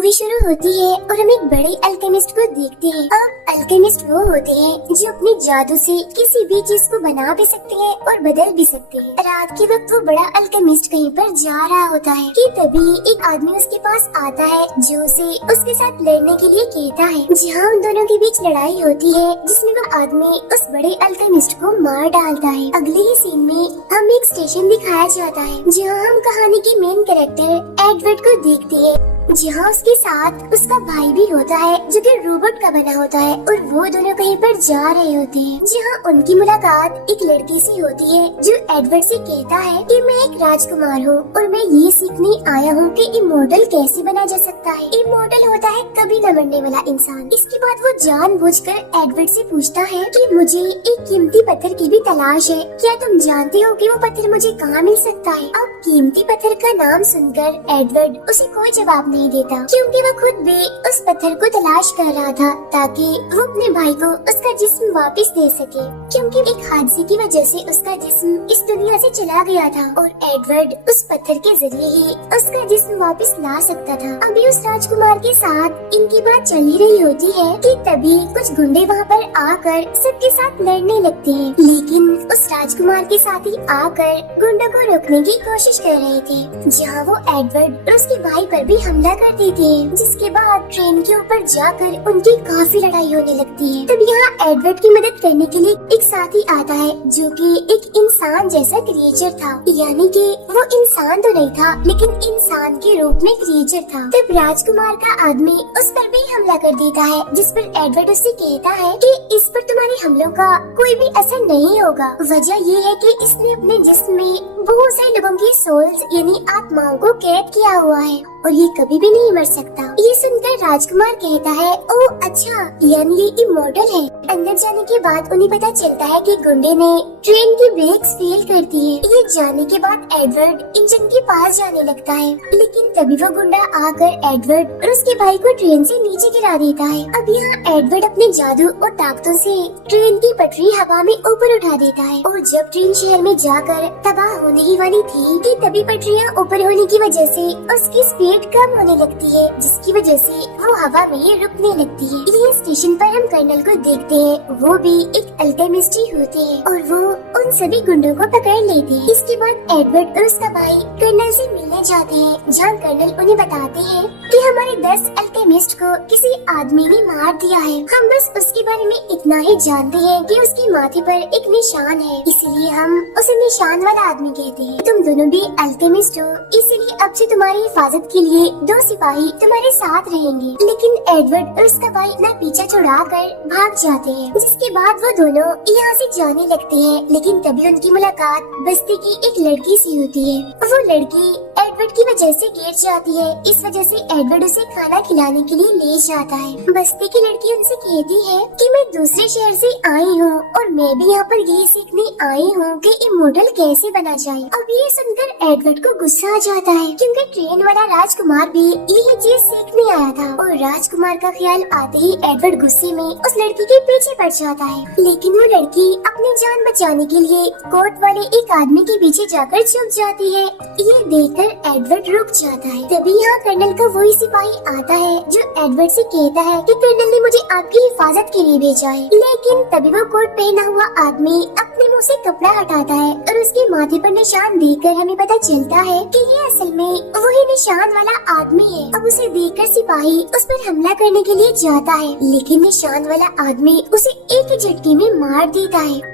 Movie शुरू होती है और हम एक बड़े अल्केमिस्ट को देखते हैं। अब अल्केमिस्ट वो होते हैं जो अपने जादू से किसी भी चीज को बना भी सकते हैं और बदल भी सकते हैं। रात के वक्त वो बड़ा अल्केमिस्ट कहीं पर जा रहा होता है कि तभी एक आदमी उसके पास आता है जो उसे उसके साथ लड़ने के लिए कहता है। जहाँ उन दोनों के बीच लड़ाई होती है जिसमें वो आदमी उस बड़े अल्केमिस्ट को मार डालता है। अगले ही सीन में हम एक स्टेशन दिखाया जाता है जहाँ हम कहानी के मेन कैरेक्टर एडवर्ड को देखते हैं, जहाँ उसके साथ उसका भाई भी होता है जो कि रोबोट का बना होता है और वो दोनों कहीं पर जा रहे होते हैं। जहाँ उनकी मुलाकात एक लड़की से होती है जो एडवर्ड से कहता है कि मैं एक राजकुमार हूँ और मैं ये सीखने आया हूँ कि इमोर्टल कैसे बना जा सकता है। इमोर्टल होता है कभी न मरने वाला इंसान। इसके बाद वो जानबूझकर एडवर्ड से पूछता है कि मुझे एक कीमती पत्थर की भी तलाश है, क्या तुम जानते हो कि वो पत्थर मुझे कहाँ मिल सकता है। अब कीमती पत्थर का नाम सुनकर एडवर्ड उसे कोई जवाब नहीं देता क्योंकि वो खुद भी उस पत्थर को तलाश कर रहा था ताकि वो अपने भाई को उसका जिस्म वापस दे सके, क्योंकि एक हादसे की वजह से उसका जिस्म इस दुनिया से चला गया था और एडवर्ड उस पत्थर के जरिए ही उसका जिस्म वापस ला सकता था। अभी उस राजकुमार के साथ इनकी बात चल ही रही होती है कि तभी कुछ गुंडे वहाँ पर आकर सबके साथ लड़ने लगते हैं, लेकिन उस राजकुमार के साथ ही आकर गुंडों को रोकने की कोशिश कर रहे थे, जहाँ वो एडवर्ड और उसके भाई पर भी हमला कर देते हैं, जिसके बाद ट्रेन के ऊपर जाकर उनकी काफी लड़ाई होने लगती है। तब यहाँ एडवर्ड की मदद करने के लिए एक साथी आता है जो कि एक इंसान जैसा क्रिएचर था, यानी कि वो इंसान तो नहीं था लेकिन इंसान के रूप में क्रिएचर था। तब राजकुमार का आदमी उस पर भी हमला कर देता है, जिस पर एडवर्ड उससे कहता है कि इस पर तुम्हारे हमलों का कोई भी असर नहीं होगा। वजह ये है कि इसने अपने जिस्म में बहुत सारे लोगों की सोल्स यानी आत्माओं को कैद किया हुआ है और ये कभी भी नहीं मर सकता। ये सुनकर राजकुमार कहता है, ओ अच्छा, यानी ये इमॉर्टल है। अंदर जाने के बाद उन्हें पता चलता है कि गुंडे ने ट्रेन की ब्रेक्स फेल कर दी है। ये जाने के बाद एडवर्ड इंजन के पास जाने लगता है, लेकिन तभी वो गुंडा आकर एडवर्ड और उसके भाई को ट्रेन से नीचे गिरा देता है। अब यहाँ एडवर्ड अपने जादू और ताकतों से ट्रेन की पटरी हवा में ऊपर उठा देता है और जब ट्रेन शहर में जाकर तबाह होने ही वाली थी कि तभी पटरियाँ ऊपर होने की वजह से उसकी स्पीड कम होने लगती है, जिसकी वजह से वो हवा में ही रुकने लगती है। ये स्टेशन पर हम कर्नल को देखते हैं, वो भी एक अल्केमिस्ट ही होते हैं और वो उन सभी गुंडों को पकड़ लेते हैं। इसके बाद एडवर्ड और उसका भाई कर्नल से मिलने जाते हैं, जहाँ कर्नल उन्हें बताते हैं कि हमारे 10 अल्केमिस्ट को किसी आदमी ने मार दिया है। हम बस उसके बारे में इतना ही जानते हैं कि उसके माथे पर एक निशान है, इसलिए हम उसे निशान वाला आदमी कहते हैं। तुम दोनों भी अल्केमिस्ट हो, इसलिए अब से तुम्हारी हिफाजत के लिए 2 सिपाही तुम्हारे साथ रहेंगे। लेकिन एडवर्ड और उसका भाई अपना पीछा छुड़ाकर भाग जाते हैं, जिसके बाद वो दोनों यहाँ से जाने लगते हैं। लेकिन तभी उनकी मुलाकात बस्ती की एक लड़की से होती है। वो लड़की एडवर्ड की वजह से गिर जाती है, इस वजह से एडवर्ड उसे खाना खिलाने के लिए ले जाता है। बस्ती की लड़की उनसे कहती है कि मैं दूसरे शहर से आई हूँ और मैं भी यहाँ पर यही सीखने आई हूँ कि इमॉर्टल कैसे बना जाए। अब ये सुनकर एडवर्ड को गुस्सा आ जाता है, क्योंकि ट्रेन वाला राजकुमार भी यही चीज सीखने आया था और राजकुमार का ख्याल आते ही एडवर्ड गुस्से में उस लड़की के पीछे पड़ जाता है। लेकिन वो लड़की अपनी जान बचाने के लिए कोर्ट वाले एक आदमी के पीछे जाकर छुप जाती है। ये देखकर एडवर्ड रुक जाता है। तभी यहाँ कर्नल का वही सिपाही आता है जो एडवर्ड से कहता है कि कर्नल ने मुझे आपकी हिफाजत के लिए भेजा है। लेकिन तभी वो कोट पहना हुआ आदमी अपने मुँह से कपड़ा हटाता है और उसके माथे पर निशान देखकर हमें पता चलता है कि ये असल में वही निशान वाला आदमी है। अब उसे देखकर सिपाही उस पर हमला करने के लिए जाता है, लेकिन निशान वाला आदमी उसे एक ही झटके में मार देता है।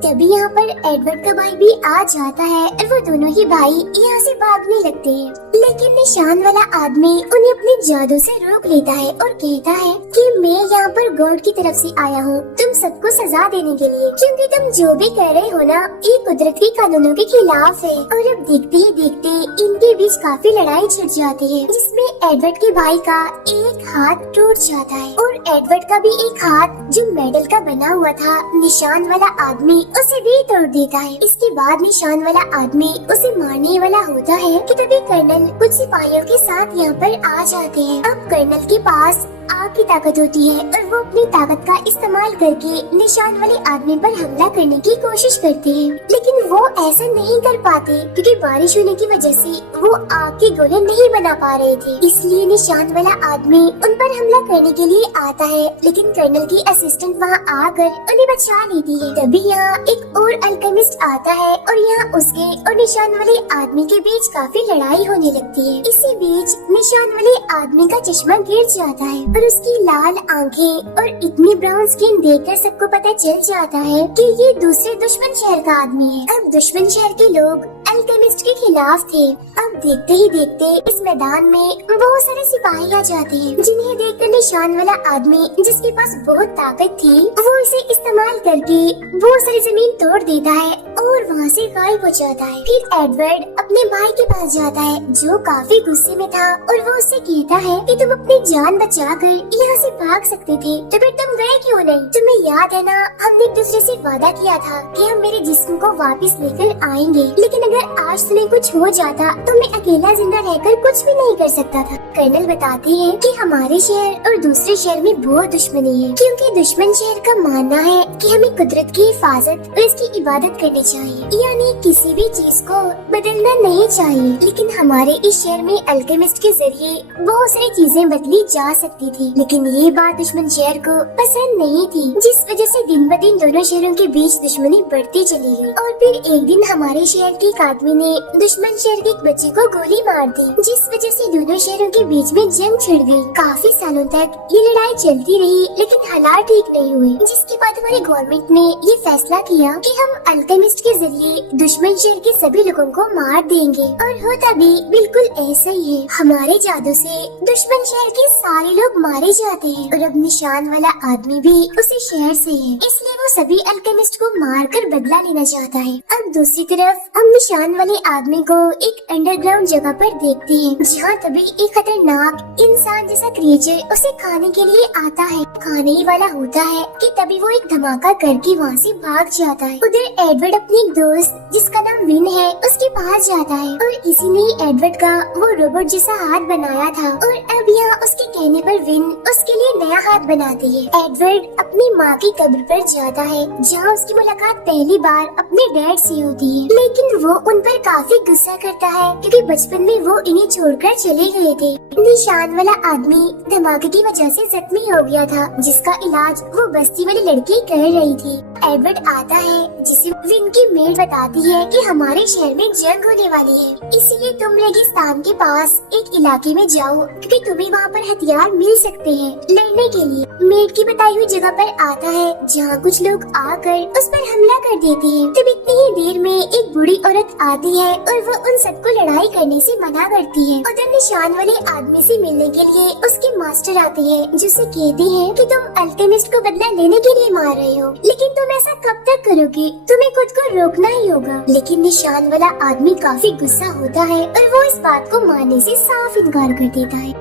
तभी यहाँ पर एडवर्ड का भाई भी आ जाता है और वो दोनों ही भाई यहाँ से भागने लगते हैं, लेकिन निशान वाला आदमी उन्हें अपने जादू से रोक लेता है और कहता है कि मैं यहाँ पर गॉड की तरफ से आया हूँ तुम सबको सजा देने के लिए, क्योंकि तुम जो भी कह रहे हो ना ये कुदरत के कानूनों के खिलाफ है। और अब देखते ही देखते इनके बीच काफी लड़ाई छिड़ जाती है, जिसमें एडवर्ड के भाई का एक हाथ टूट जाता है और एडवर्ड का भी एक हाथ जो मेडल का बना हुआ था निशान वाला आदमी उसे भी तोड़ देता है। इसके बाद निशान वाला आदमी उसे मारने वाला होता है कि तभी कर्नल कुछ सिपाहियों के साथ यहाँ पर आ जाते हैं। अब कर्नल के पास आग की ताकत होती है और वो अपनी ताकत का इस्तेमाल करके निशान वाले आदमी पर हमला करने की कोशिश करते हैं, लेकिन वो ऐसा नहीं कर पाते क्योंकि बारिश होने की वजह से वो आग के गोले नहीं बना पा रहे थे। इसलिए निशान वाला आदमी उन पर हमला करने के लिए आता है, लेकिन कर्नल की असिस्टेंट वहाँ आकर उन्हें बचा लेती है। तभी यहाँ एक और अल्केमिस्ट आता है और यहाँ उसके और निशान वाले आदमी के बीच काफी लड़ाई होने लगती है। इसी बीच निशान वाले आदमी का चश्मा गिर जाता है और उसकी लाल आंखें और इतनी ब्राउन स्किन देखकर सबको पता चल जाता है कि ये दूसरे दुश्मन शहर का आदमी है। अब दुश्मन शहर के लोग अल्केमिस्ट के खिलाफ थे। अब देखते ही देखते इस मैदान में बहुत सारे सिपाही आ जाते हैं, जिन्हें देखकर निशान वाला आदमी जिसके पास बहुत ताकत थी वो इसे इस्तेमाल करके बहुत सारी जमीन तोड़ देता है और वहाँ से गायब हो जाता है। फिर एडवर्ड अपने भाई के पास जाता है जो काफी गुस्से में था और वो उससे कहता है कि तुम अपनी जान बचाकर यहाँ से भाग सकते थे, तो फिर तुम गए क्यों नहीं? तुम्हें याद है ना, हमने एक दूसरे से वादा किया था कि हम मेरे जिस्म को वापस लेकर आएंगे, लेकिन अगर आज तुम्हें कुछ हो जाता तो मैं अकेला जिंदा रहकर कुछ भी नहीं कर सकता था। कर्नल बताते हैं कि हमारे शहर और दूसरे शहर में बहुत दुश्मनी है, क्योंकि दुश्मन शहर का मानना है कि हमें कुदरत की हिफाजत और इसकी इबादत करनी चाहिए, यानी किसी भी चीज को बदलना नहीं चाहिए। लेकिन हमारे इस शहर में अल्केमिस्ट के जरिए बहुत सारी चीजें बदली जा सकती थी, लेकिन ये बात दुश्मन शहर को पसंद नहीं थी, जिस वजह से दिन ब दिन दोनों शहरों के बीच दुश्मनी बढ़ती चली गई। और फिर एक दिन हमारे शहर के एक आदमी ने दुश्मन शहर के एक बच्चे को गोली मार दी, जिस वजह से दोनों शहरों के बीच में जंग छिड़ गई। काफी सालों तक ये लड़ाई चलती रही, लेकिन हालात ठीक नहीं हुए, जिसके बाद हमारी गवर्नमेंट ने ये फैसला किया कि हम अल्केमिस्ट के जरिए दुश्मन शहर के सभी लोगों को मार देंगे। और होता भी बिल्कुल ऐसा ही है, हमारे जादू से दुश्मन शहर के सारे लोग मारे जाते हैं और अब निशान वाला आदमी भी उसी शहर से है, इसलिए वो सभी अल्केमिस्ट को मारकर बदला लेना चाहता है। अब दूसरी तरफ हम निशान वाले आदमी को एक अंडरग्राउंड जगह पर देखते हैं, जहाँ तभी एक खतरनाक इंसान जैसा क्रिएचर उसे खाने के लिए आता है। खाने ही वाला होता है कि तभी वो एक धमाका करके वहाँ से भाग जाता है। उधर एडवर्ड अपनी एक दोस्त जिसका नाम विन है उसके पास जाता है और इसी ने एडवर्ड का वो रोबोट जैसा हाथ बनाया था, और अब यहाँ उसके कहने पर विन उसके लिए नया हाथ बनाती है। एडवर्ड अपनी माँ की कब्र पर जाता है, जहाँ उसकी मुलाकात पहली बार अपने डैड से होती है, लेकिन वो उन पर काफी गुस्सा करता है क्योंकि बचपन में वो इन्हें छोड़कर चले गए थे। निशान वाला आदमी धमाके की वजह से जख्मी हो गया था, जिसका इलाज वो बस्ती वाली लड़की कर रही थी। एडवर्ड आता है, जिसे विन की मेड बताती है कि हमारे शहर में जंग होने वाली है, इसीलिए तुम रेगिस्तान के पास एक इलाके में जाओ, क्योंकि तुम्हें वहाँ पर हथियार मिल सकते हैं लड़ने के लिए। मेड की बताई हुई जगह पर आता है, जहाँ कुछ लोग आकर उस पर हमला कर देते हैं। तब इतनी ही देर में एक बूढ़ी औरत आती है और वो उन सबको लड़ाई करने से मना करती है। उधर निशान वाले आदमी से मिलने के लिए उसके मास्टर आते हैं, जिसे कहते हैं कि तुम अल्केमिस्ट को बदला लेने के लिए मार रहे हो, लेकिन तुम ऐसा कब तक करोगे? तुम्हें खुद को रोकना ही होगा। लेकिन निशान वाला आदमी काफी गुस्सा होता है और वो इस बात को मानने से साफ इनकार कर देता है।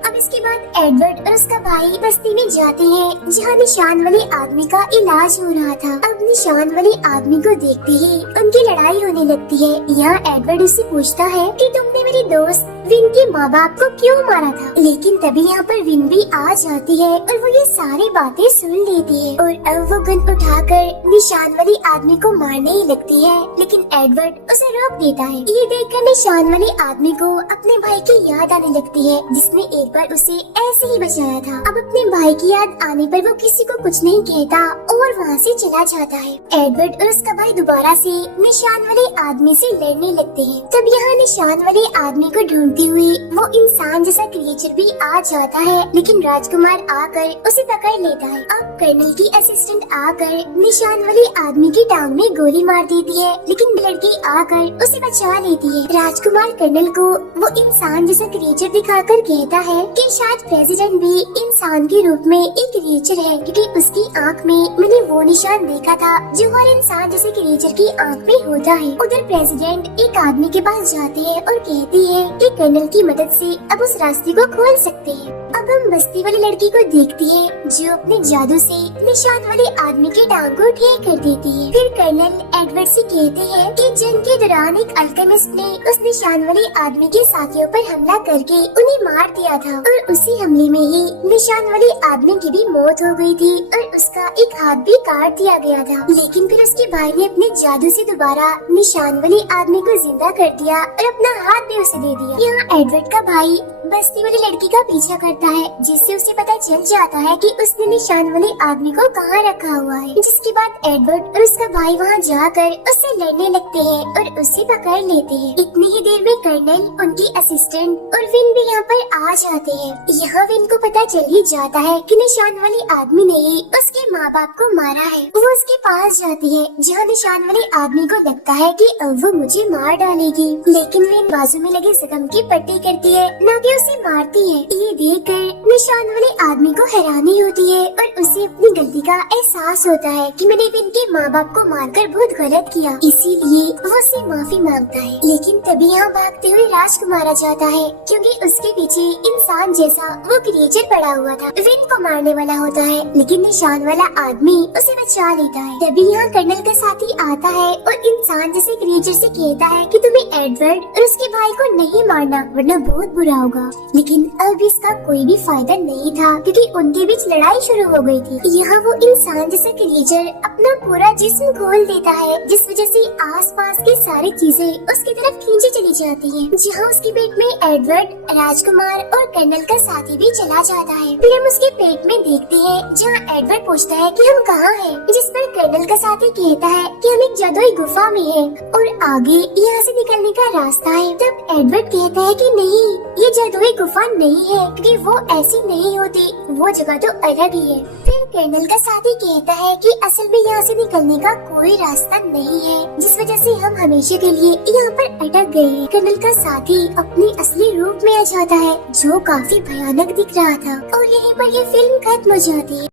अब इसके बाद एडवर्ड और उसका भाई बस्ती में जाते हैं, जहाँ निशान वाले आदमी का इलाज हो रहा था। अब निशान वाले आदमी को देखते ही उनकी लड़ाई होने लगती है। यहाँ एडवर्ड उससे पूछता है कि तुमने मेरी दोस्त विन के माँ बाप को क्यों मारा था? लेकिन तभी यहाँ पर विन भी आ जाती है और वो ये सारी बातें सुन लेती है और अब वो गन उठाकर निशान वाले आदमी को मारने ही लगती है, लेकिन एडवर्ड उसे रोक देता है। ये देखकर निशान वाले आदमी को अपने भाई की याद आने लगती है, जिसने एक बार उसे ऐसे ही बचाया था। अब अपने भाई की याद आने पर वो किसी को कुछ नहीं कहता और वहाँ से चला जाता है। एडवर्ड और उसका भाई दोबारा से निशान वाले आदमी से लड़ने लगते हैं। तब यहाँ निशान वाले आदमी को ढूंढती हुई वो इंसान जैसा क्रिएचर भी आ जाता है, लेकिन राजकुमार आकर उसे पकड़ लेता है। अब कर्नल की असिस्टेंट आकर निशान वाले आदमी की टांग में गोली मार देती है, लेकिन लड़की आकर उसे बचा लेती है। राजकुमार कर्नल को वो इंसान जैसा क्रिएचर दिखाकर कहता है कि शायद प्रेसिडेंट भी इंसान के रूप में एक क्रिएचर है, क्योंकि उसकी आंख में मैंने वो निशान देखा था जो हर इंसान जैसे क्रिएचर की आंख में होता है। उधर प्रेसिडेंट एक आदमी के पास जाते हैं और कहती है कि कर्नल की मदद से अब उस रास्ते को खोल सकते हैं। अब हम बस्ती वाली लड़की को देखती है, जो अपने जादू से निशान वाले आदमी की टांग को ठीक कर देती है। फिर कर्नल एडवर्ड से कहते हैं कि जंग के दौरान एक अल्केमिस्ट ने उस निशान वाले आदमी के साथियों पर हमला करके उन्हें मार दिया था, और उसी हमले में ही निशान वाले आदमी की भी मौत हो गई थी और उसका एक हाथ भी काट दिया गया था। लेकिन फिर उसके भाई ने अपने जादू से दोबारा निशान वाले आदमी को जिंदा कर दिया और अपना हाथ भी उसे दे दिया। यहाँ एडवर्ड का भाई बस्ती वाली लड़की का पीछा करता है, जिससे उसे पता चल जाता है कि उसने निशान वाले आदमी को कहाँ रखा हुआ है। जिसके बाद एडवर्ड और उसका भाई वहाँ जाकर उससे लड़ने लगते हैं और उसे पकड़ लेते हैं। इतनी ही देर में कर्नल, उनकी असिस्टेंट और विन भी यहाँ पर आ जाते हैं। यहाँ विन को पता चल ही जाता है कि निशान वाले आदमी ने ही उसके माँ बाप को मारा है। वो उसके पास जाती है, जहाँ निशान वाले आदमी को लगता है कि अब वो मुझे मार डालेगी, लेकिन विन बाजू में लगे जख्म की पट्टी करती है, न कि उसे मारती है। ये देखकर निशान वाले आदमी को हैरानी होती है और उसे अपनी गलती का एहसास होता है कि मैंने विन के माँ बाप को मारकर बहुत गलत किया, इसीलिए वो उससे माफी मांगता है। लेकिन तभी यहाँ भागते हुए राज को मारा जाता है, क्योंकि उसके पीछे इंसान जैसा वो क्रिएचर पड़ा हुआ था। विन को मारने वाला होता है, लेकिन निशान वाला आदमी उसे बचा लेता है। तभी यहाँ कर्नल का साथी आता है और इंसान जैसे क्रिएचर से कहता है कि तुम्हें एडवर्ड और उसके भाई को नहीं मारना, वरना बहुत बुरा होगा। लेकिन अब इसका कोई भी फायदा नहीं था, क्योंकि उनके बीच लड़ाई शुरू हो गई थी। यहाँ वो इंसान जैसा क्रिएचर अपना पूरा जिस्म खोल देता है, जिस वजह से आसपास की सारी चीजें उसकी तरफ खींची चली जाती हैं। जहाँ उसके पेट में एडवर्ड, राजकुमार और कर्नल का साथी भी चला जाता है। फिर हम उसके पेट में देखते हैं, जहाँ एडवर्ड पूछता है कि हम कहाँ हैं, जिस पर कर्नल का साथी कहता है कि हम एक जादुई गुफा में हैं और आगे यहाँ से निकलने का रास्ता है। तब एडवर्ड कहता है कि नहीं, ये जादुई गुफा नहीं है, क्योंकि वो ऐसी नहीं होती, वो जगह तो अलग ही है। फिर कर्नल का साथी कहता है कि असल में यहाँ से निकलने का कोई रास्ता नहीं है, जिस वजह से हम हमेशा के लिए यहाँ पर अटक गए हैं। कर्नल का साथी अपने असली रूप में आ जाता है, जो काफी भयानक दिख रहा था, और यहीं पर ये फिल्म खत्म हो जाती है।